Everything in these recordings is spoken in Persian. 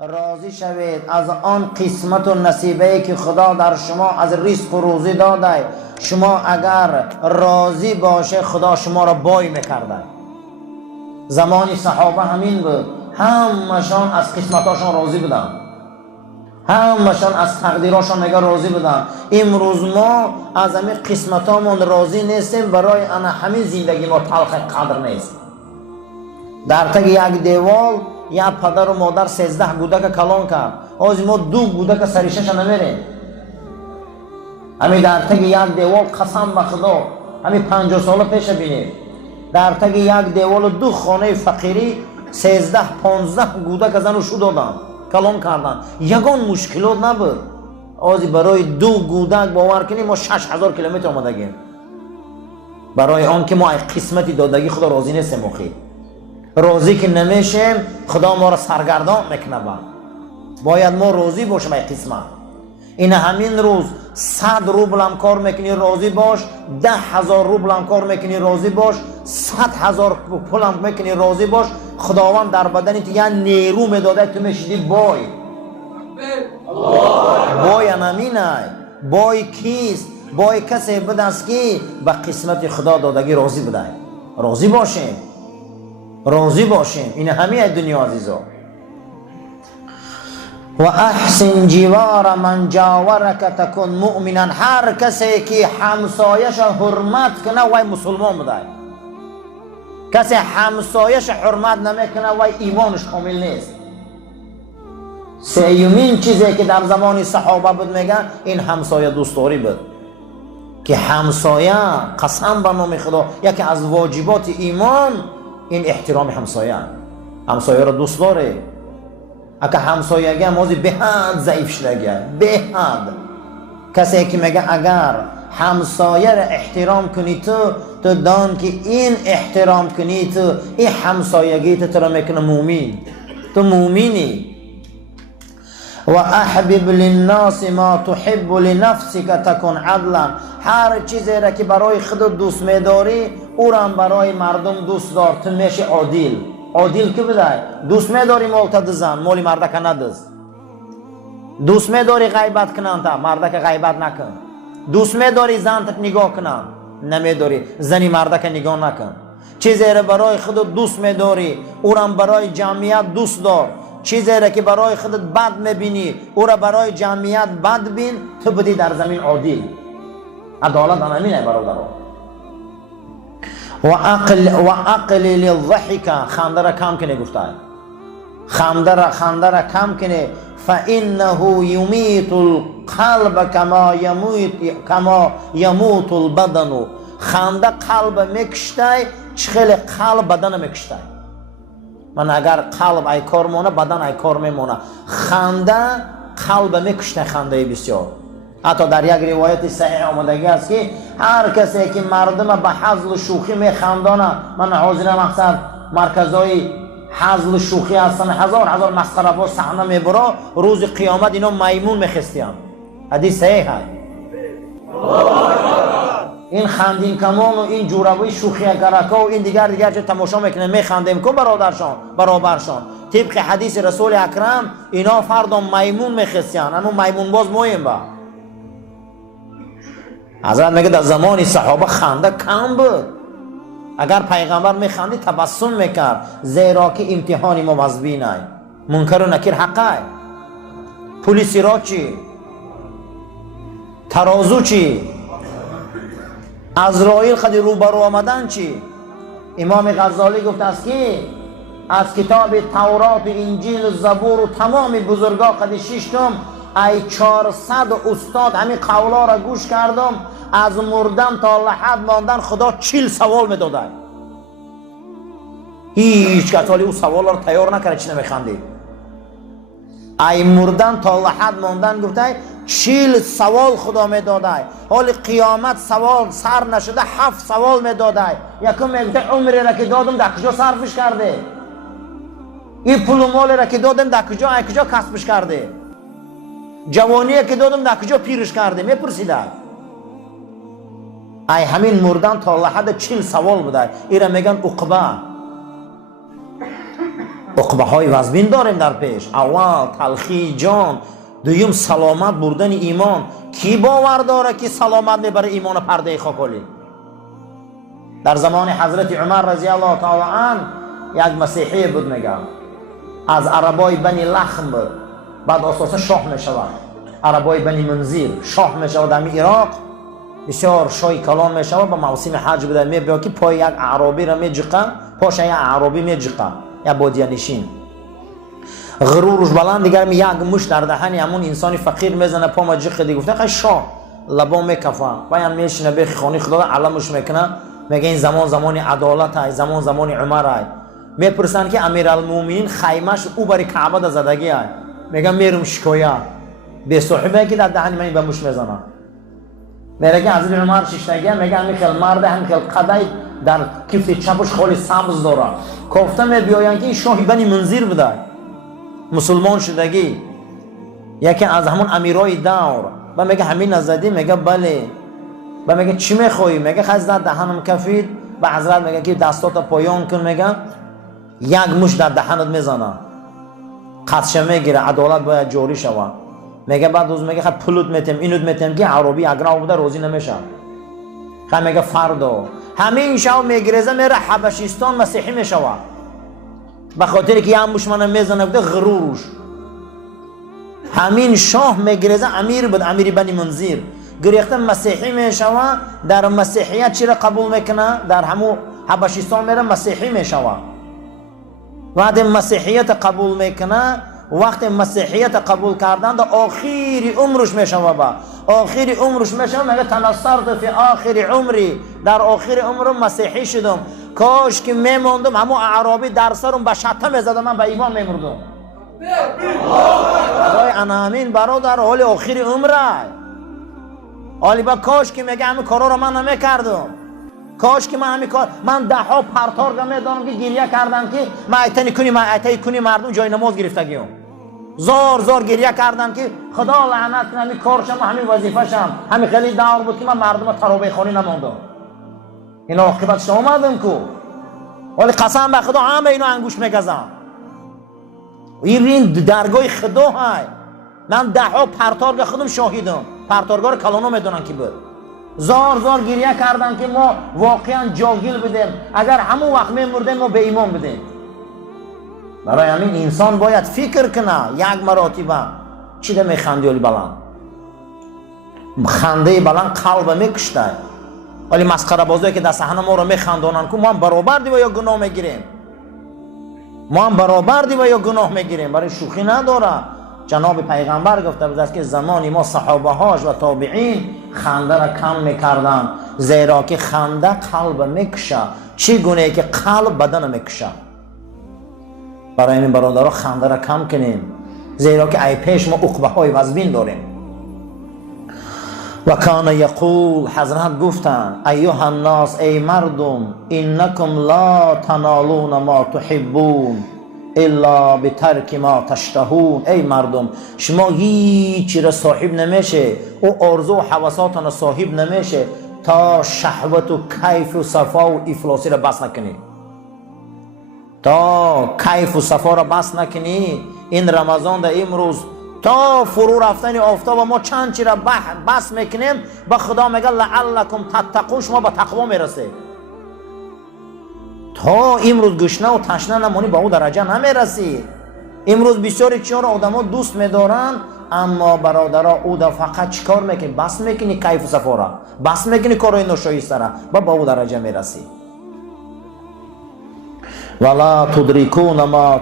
راضی شوید از آن قسمت و نصیبه که خدا در شما از رزق و روزی داده. شما اگر راضی باشه خدا شما را بای میکرده. زمانی صحابه همین بود، همشان از قسمتاشان راضی بودن، همشان از تقدیراشان نگاه راضی بودن. امروز ما از همین قسمتامون راضی نیستیم، برای انا همین زندگی ما تلخ قدر نیست. در تک یک دیوال یک پدر و مادر 13 کودک کلان کرد، از ما 2 کودک سریشش نمیریم. همین در تک یک دیوال قسم به خدا همین 50 سال پیش بینیم، در تک یک دیوال 2 خانه فقیری 13 15 کودک از آنو دادن کلان کردن. یگان مشکلات نبود. آزی برای 2 کودک باور کنیم ما 6000 کیلومتر آمدگیم، برای آن که ما قسمتی دادگی خدا راضی نیستیم. راضی که نمیشیم خدا ما را سرگردان میکنه. باید ما راضی باشیم ای قسمت. این همین روز 100 روبل هم کار میکنی راضی باش، 10,000 روبل هم کار میکنی راضی باش، 100,000 پول هم میکنی راضی باش. خداوند در بدنت یه نیرو میداده، تو میشیدی بای. بای همینه. بای کیست؟ بای کسی بود است که به قسمت خدا دادگی راضی بوده. راضی باشیم، راضی باشیم. این همه دنیا عزیزا. و احسن جوار من جاورک تکن مؤمنا. هر کسی که همسایش حرمت کنه وای مسلمان بوده. کسی همسایش حرمت نمیکنه وای ایمانش کامل نیست. سیومین چیزی که در زمان صحابه بود میگن این همسایه دوستداری بود، که همسایه قسم به نام خدا یکی از واجبات ایمان این احترام همسایه. همسایه را دوست داره. اگه همسایه موضوع به حد ضعیف شده، به حد. کسی که میگه اگر همسایه را احترام کنی تو دان که این احترام کنی تو این همسایگی تو را میکنه مومین. تو مومینی. و احبب للناس ما تحب لنفسك تکن عدلا. هر چیزی را که برای خودت دوست میداری او را برای مردم دوست دار، تو میشی عادل. عادل که بده؟ دوست میداری مال تدزن، مالی مردک ندز. دوست میداری غیبت کنن تا مردک غیبت نکن. دوست میداری زنت نگاه کنن، نمیداری زنی مردک نگاه نکن. چیزی را برای خودت دوست میداری او را برای جمعیت دوست دار. چیزی را که برای خودت بد میبینی او را برای جمعیت بد بین. تو بدی در زمین عادل. عدالت همینه برادران. و عقل للضحک. خنده را کم کنه گفته. خنده را کم کنه. فانه یمیت القلب کما یموت البدن. خنده قلب میکشته چخیل قلب بدن میکشته. من اگر قلب ای کار مونه بدن ای کار میمونه. خنده قلب میکشته، خنده بسیار. حتی در یک روایت صحیح آمدگی است که هر کسی که مردم به حزل و شوخی میخندانه، من حاضر مقصد مرکزهای حزل و شوخی هستن، هزار مسخره باز صحنه میبرا، روز قیامت اینا میمون میخستیان. حدیث صحیح هست. این خندین کمان و این جوربوی شوخی گرکا و این دیگر چه تماشا میکنه میخندیم کو برابرشان. طبق حدیث رسول اکرم اینا فردا میمون میخستیان. اما میمون باز مهم با حضرت میگه در زمان صحابه خنده کم بود. اگر پیغمبر میخندی تبسم میکرد، زیرا که امتحانی ما مزبینه. منکر و نکیر حقه. پولیسی را چی؟ ترازو چی؟ عزرائیل خدی روبرو آمدن چی؟ امام غزالی گفت است که از کتاب تورات و انجیل و زبور و تمام بزرگا قد ششتم ای 400 استاد همین قولا را گوش کردم. از مردن تا لحد ماندن خدا 40 سوال میداده. هیچ کسالی او سوال را تیار نکرده چی نمیخندی. ای مردن تا لحد ماندن گفته 40 سوال خدا میداده. حال قیامت سوال سر نشده 7 سوال میداده. یکم میگه عمری را که دادم در کجا صرفش کرده؟ این پول و مال را که دادم در کجا کسبش کرده؟ جوانی که دادم در کجا پیرش کرده؟ میپرسیده. ای همین مردن تا لحد 40 سوال بوده. اینا میگن عقبه. عقبه های وزبین داریم در پیش. اول تلخی جان، دویم سلامت بردن ایمان. کی باور داره که سلامت میبره ایمان پرده خاکولی؟ در زمان حضرت عمر رضی الله تعالی عنه یک مسیحی بود، میگه از عربای بنی لخم بود، بعد اساسا شاه میشود. عربای بنی منذیر شاه میشود در عراق، بسیار شاه کلان میشود. با موسم حج بوده، میبینه که پای یک اعرابی را میجقه، پاش یک اعرابی میجقه، یک بادیه نشین. غرورش بلند دیگر یک مش در دهن همون انسان فقیر میزنه، پا ما جقه دی. گفته خیلی شاه لبا میکفه و هم میشینه به خانه خدا علمش میکنه، میگه این زمان عدالت های، زمان عمر های. میپرسن که امیرالمومنین خیمش او بر کعبه ده زدگی های، میگه میرم شکایت به صاحبه که در دهن من به مش میزنه. میگه حضرت عمر ششتگی، میگه همین خیلی مرد، همین خیلی قدای در کفت چپش خالی سبز داره. گفته میبیاین که این شاه بنی منذیر بوده، مسلمان شدگی، یکی از همون امیرای دور. و میگه همین نزدی؟ میگه بله. و میگه چی میخوایی؟ میگه حضرت دهنم کفید. به حضرت میگه که دستات پایان کن، میگه یک مش در دهنت میزنه، قدشه میگیره، عدالت باید جاری شود. میگه بعد روز میگه خب پلوت میتیم اینود میتیم که عربی اگر بوده روزی نمیشه. خب میگه فردا همین شو میگریزه میره حبشستان مسیحی میشود، به خاطر که هم مشمن میزنه بوده غرورش. همین شاه میگریزه امیر بود، امیر بنی منذیر، گریخته مسیحی میشود. در مسیحیت چی را قبول میکنه؟ در همون حبشستان میره مسیحی میشود. وقتی مسیحیت قبول میکنه، وقتی مسیحیت قبول کردن در آخری عمرش میشود، با آخری عمرش میشود میگه تنصرت فی آخری عمری، در آخر عمرم مسیحی شدم، کاش که میموندم همون اعرابی در سرم به شطه میزدم، من به ایمان میمردم. خدای انامین برادر حال آخری عمره، حالی با کاش که میگه همین کارا رو من نمیکردم، کاش که من همین کار، من ده ها پرتارگه میدانم که گریه کردم که معایته کنی مردم جای نماز گرفتگیم، زار گریه کردم که خدا لعنت کنه همین کارشم و همین وظیفه‌شم، همین خیلی دور بود که من مردم ترابه خانی نماندم. این عاقبتش اومدم کو، ولی قسم به خدا همه اینو انگوش میگزم. این درگاه خدا های، من ده ها پرتارگه خودم شاهیدم، پرتارگاه رو کلانو میدونن که بود. زار گریه کردن که ما واقعا جاهل بودیم، اگر همون وقت میمردیم ما به ایمان بودیم. برای همین انسان باید فکر کنه یک مراتبه. چی ده میخندی ولی بلند؟ خنده بلند قلب میکشته، ولی مسخره بازایی که در صحنه ما رو میخندانن که ما هم برابر دی و یا گناه میگیریم، برای شوخی نداره. جناب پیغمبر گفته بود که زمانی ما صحابه هاش و تابعین خنده را کم میکردن، زیرا که خنده قلب میکشه، چی گونه که قلب بدن میکشه. برای این برادرها خنده را کم کنیم، زیرا که ای پیش ما عقبه های وزبین داریم. و کان یقول، حضرت گفتن ایها الناس، ای مردم، اینکم لا تنالون ما تحبون الا بترک ما تشتهون. ای مردم، شما هیچی را صاحب نمیشه، او آرزو و حواساتان صاحب نمیشه تا شهوت و کیف و صفا و افلاسی را بس نکنی. تا کیف و صفا را بس نکنی، این رمضان در امروز تا فرو رفتن آفتاب ما چند چی را بس میکنیم، با خدا میگه لعلکم تتقون، شما با تقوا میرسه. تا امروز گشنه و تشنه نمونی با او درجه نمیرسی. امروز بسیاری چیار آدم ها دوست میدارن، اما برادرها او دا فقط چیکار میکنی؟ بس میکنی کیف و صفا را، بس میکنی کارهای ناشایسته را، با او درجه میرسی. ولا تدركون ما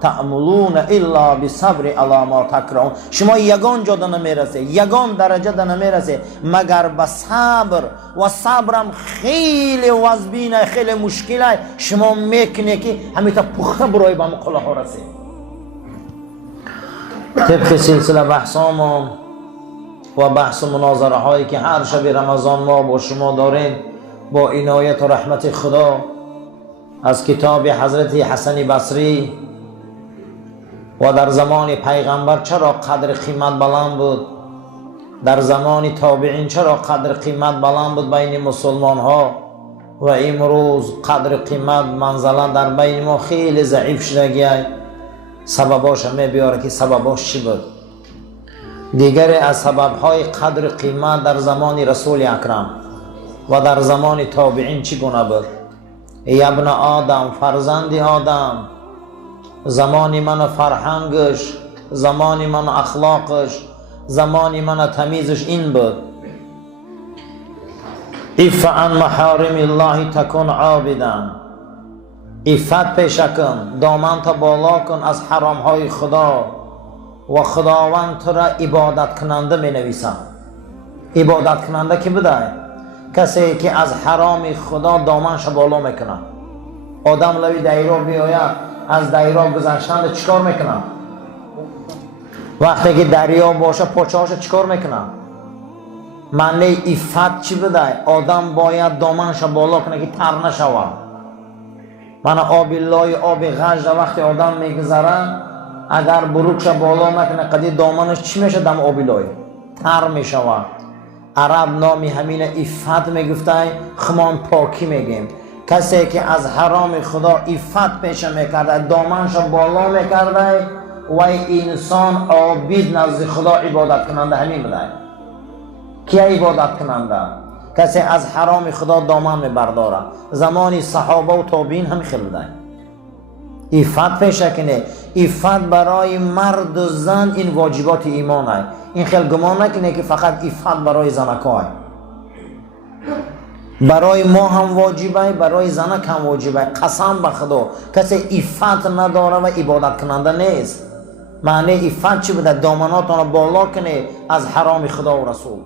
تعملون الا بصبر على ما تکرهون. شما یگان جا نمیرسه، یگان درجه نمیرسه مگر به صبر، و صبرم خیلی وزبینه، خیلی مشکله. شما میکنه که همیتا پخته برای به مقاله ها رسه. طبق سلسله بحثامون و بحث و مناظره هایی که هر شب رمضان ما با شما داریم، با عنایت و رحمت خدا از کتاب حضرت حسن بصری و در زمان پیغمبر چرا قدر قیمت بلند بود، در زمان تابعین چرا قدر قیمت بلند بود بین مسلمان ها، و امروز قدر قیمت منزله در بین ما خیلی ضعیف شده. سبباش می بیاره که سبباش چی بود؟ دیگر از سببهای قدر قیمت در زمان رسول اکرم و در زمان تابعین چی گونه بود؟ ای ابن آدم، فرزند آدم، زمان من فرهنگش، زمان من اخلاقش، زمان من تمیزش این بود: عف عن محارم الله تکن عابدا. عفت پیشه کن، دامن تا بالا کن از حرام های خدا و خداوند تو را عبادت کننده می نویسم. عبادت کننده کی بوده؟ کسی که از حرام خدا دامنش بالا میکنه. آدم لوی دریا بیاید، از دریا گذشتن چیکار میکنه؟ وقتی که دریا باشه پاچه‌هاش چیکار میکنه؟ معنی عفت چی بوده؟ آدم باید دامنش بالا کنه که تر نشود. من آب لای آب غژ وقتی آدم میگذره اگر بروکش بالا نکنه قدی دامنش چی میشه؟ دم آب لای تر میشود. عرب نامی همین عفت میگفته، خمان پاکی میگیم. کسی که از حرام خدا عفت پیشه میکرده، دامنش بالا میکرده و انسان عابد نزد خدا عبادت کننده همین بوده. کی عبادت کننده؟ کسی از حرام خدا دامن میبرداره. زمان صحابه و تابعین هم خیلی بوده. عفت پیشه کنه. عفت برای مرد و زن این واجبات ایمان است. این خیلی گمان نکنه که فقط عفت برای زنکا است. برای ما هم واجبه، برای زنک هم واجبه. قسم به خدا کسی عفت نداره و عبادت کننده نیست. معنی عفت چی بوده؟ دامناتون بالا کنه از حرام خدا و رسول.